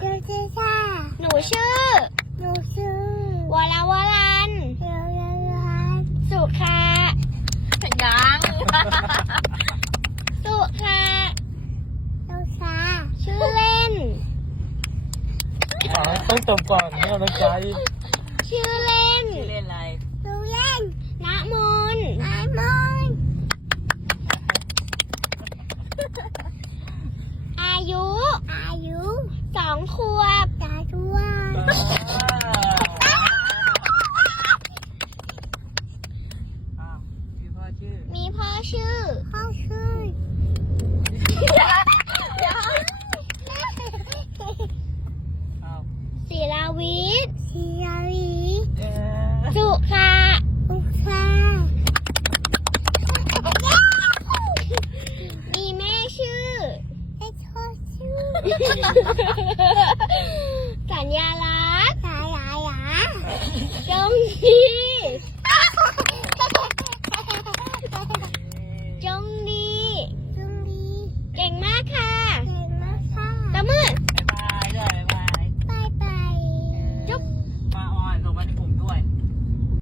ทำไมชื่อค่ะหนูชื่อ หนูชื่อวราวลัน สุขายังสุขาสุขาชื่อเล่นต้องจบก่อนเนี่ยนะจ๊ะชื่อเล่น ชื่อเล่นอะไรชื่อเล่นนมนนมนายุอายุสองขวบตาชัวมีพ่อชื่อพ่อชื่อสีลาวิสสีลาวิสจุขาสัญญาลักษณ์สายหลายหลาจงที